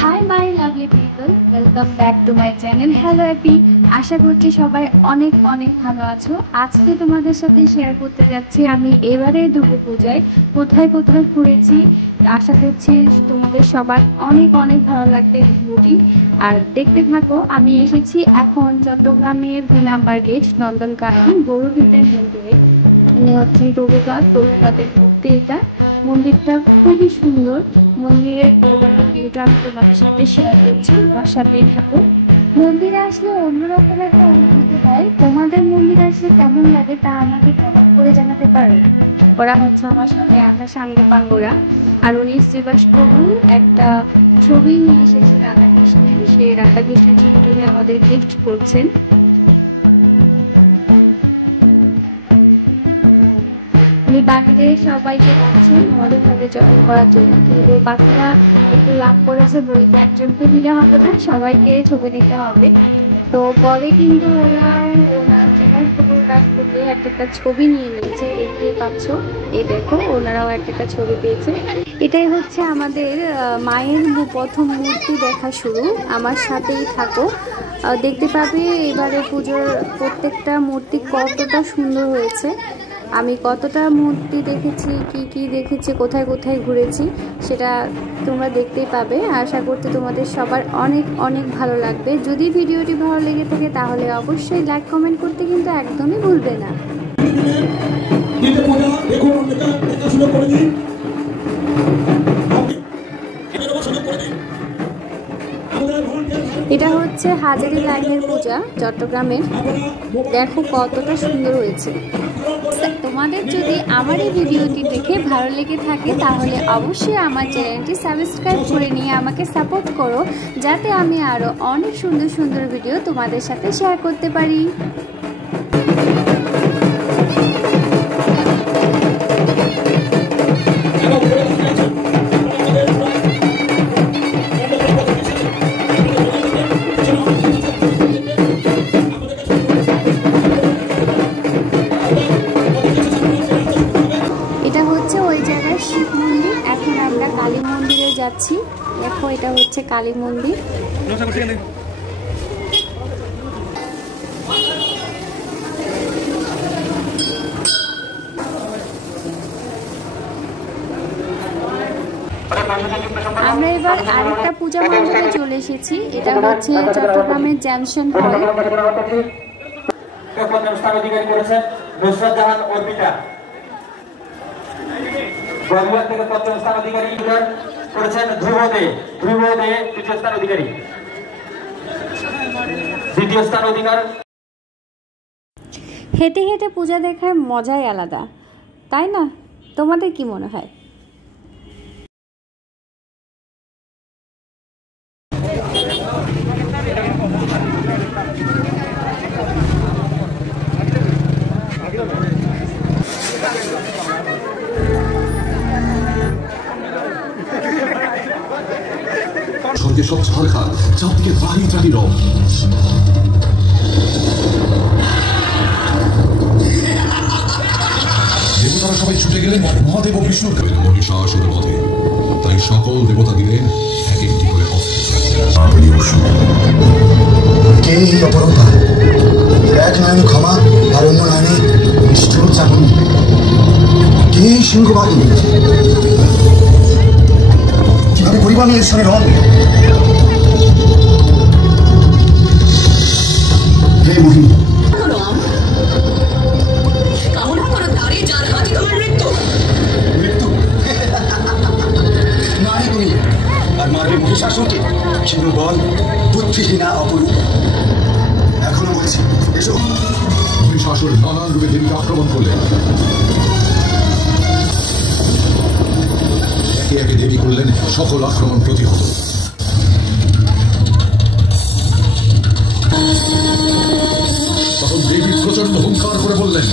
High my lovely people, welcome back to my channel. Hello happy, আশা করছি সবাই অনেক অনেক ভালো আছো। আজকে তোমাদের সাথে শেয়ার করতে যাচ্ছি আমি এবারে দুর্গাপূজায় কোথায় কোথায় ঘুরেছি। আশা করছি তোমাদের সবার অনেক অনেক ভালো লাগবে ভিডিওটি, আর দেখতে থাকো। আমি এসেছি এখন চট্টগ্রামের 2 নাম্বার গেট নন্দনকানন গৌরবীদের মন্দিরে। উনি হচ্ছেন তরুকাদের মূর্তি। এটা মন্দিরটা খুবই সুন্দর। মন্দিরের ভিউটা আমি তোমাদের সাথে শেয়ার করছি, আমার সাথেই থাকো। মন্দিরে আসলে অন্যরকম একটা অনুভূতি হয়। তোমাদের মন্দিরে আসলে কেমন লাগে তা আমাকে কমেন্ট করে জানাতে পারো। ওরা হচ্ছে আমার সাথে আমরা সাঙ্গে পাঙ্গরা, আর উনি শ্রীবাস প্রভু একটা ছবি নিয়ে এসেছে রাধাকৃষ্ণের, সেই রাধাকৃষ্ণের ছবিটা আমাদের গিফট করছেন। আমি বাকিদের সবাইকে বলছি আমাদের সাথে জয়েন করার জন্য, কিন্তু বাকিরা একটু লাভ করেছে বলতে একজনকে দিলে হবে না, সবাইকে ছবি দিতে হবে। তো পরে কিন্তু ওনার কাছ থেকে একটা ছবি নিয়ে নিয়েছে, এগিয়ে পাচ্ছ, এই দেখো ওনারাও একটা ছবি পেয়েছে। এটাই হচ্ছে আমাদের মায়ের প্রথম মূর্তি দেখা শুরু। আমার সাথেই থাকো, দেখতে পাবে এবারে পুজোর প্রত্যেকটা মূর্তি কতটা সুন্দর হয়েছে। আমি কতটা মূর্তি দেখেছি, কি দেখেছি, কোথায় কোথায় ঘুরেছি সেটা তোমরা দেখতেই পাবে। আশা করতে তোমাদের সবার অনেক অনেক ভালো লাগবে। যদি ভিডিওটি ভালো লেগে থাকে তাহলে অবশ্যই লাইক কমেন্ট করতে কিন্তু একদমই ভুলবে না। এটা হচ্ছে হাজারি লাইনের পূজা চট্টগ্রামের। দেখো কতটা সুন্দর হয়েছে। তোমাদের যদি আমার এই ভিডিওটি দেখে ভালো লেগে থাকে তাহলে অবশ্যই আমার চ্যানেলটি সাবস্ক্রাইব করে নিয়ে আমাকে সাপোর্ট করো, যাতে আমি আরও অনেক সুন্দর সুন্দর ভিডিও তোমাদের সাথে শেয়ার করতে পারি। শিব মন্দির, এখন আমরা কালী মন্দিরে যাচ্ছি। দেখো এটা হচ্ছে কালী মন্দির। আমরা এবার আরেকটা পূজা মণ্ডপে চলে এসেছি। এটা হচ্ছে চট্টগ্রামের জ্যানসন হল। থেকে প্রথম স্থান অধিকারী করেছেন ধ্রুব দে তৃতীয় স্থান অধিকারী, দ্বিতীয় স্থান অধিকার। হেঁটে হেঁটে পূজা দেখার মজাই আলাদা, তাই না? তোমাদের কি মনে হয়? স্বর্গে সব ঝড়খার, চারদিকে ত্রাহি ত্রাহি রব। দেবতারা সবাই ছুটে গেলেন মহাদেব ও বিষ্ণুর মহিষাসুরের পথে। তাই সকল দেবতা দিলেন এক একটি করে অস্ত্র। কে এই অপরতা? এক নয়নে ক্ষমা আর অন্য নয়নে নিষ্ঠুর চাহনি। কে এই সিংহবাদী? কিভাবে পরিবার ঈশ্বরের রং? হে মহিম, নারী তুমি আর মারবে মহিষাসুরকে। ক্ষীণ বল, বুদ্ধিহীনা অপরূপ। এখনো বলছি, এসো। মহিষাসুর নানান রূপে দেবীকে আক্রমণ করলেন। একে একে দেবী করলেন সকল আক্রমণ প্রতিহত। তখন দেবী প্রচন্ড হুঙ্কার করে বললেন,